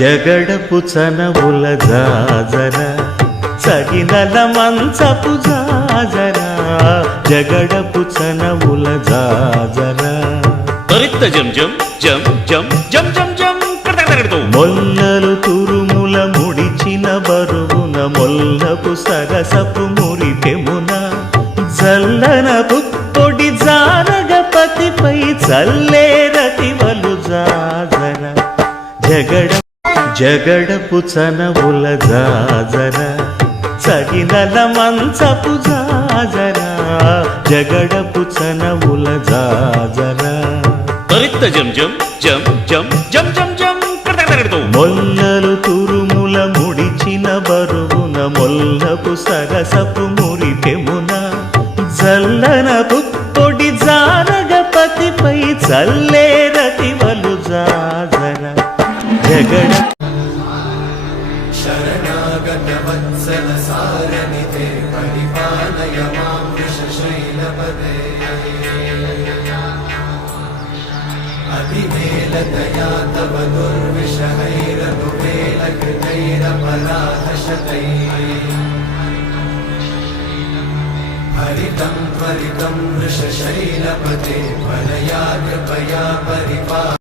జగడపు చనవుల జాజర సగినల మంచపు జాజర జగడపు చనవుల జాజర త్వరిత జం జం జం జం జం జం జం మొల్లలు తురుముల ముడిచిన బరువున మొల్లపు సరసపు మురిపెమున జల్లన పుప్పొడి జారగపతిపై చల్లేరతివలు జాజర జగడపు చనవుల జాజర సగినల మంచపు జాజర జగడపు చనవుల జాజర త్వరిత జం జం జం జం జం జం జం మొల్లలు తురుముల ముడిచిన బరువున మొల్లపు సరసపు మురిపెమున జల్లన పుప్పొడి జారగపతిపై చల్లేరతివలు జాజర జగడ శరణాగత వత్సల సారనితే పరిపాలయ మాం వృషశైలపదే అతివేలతయా తవ దుర్విషహైరనువేలకృతైరపరాధశతైః హరితం త్వరితం వృషశైలపతే వలయా కృపయా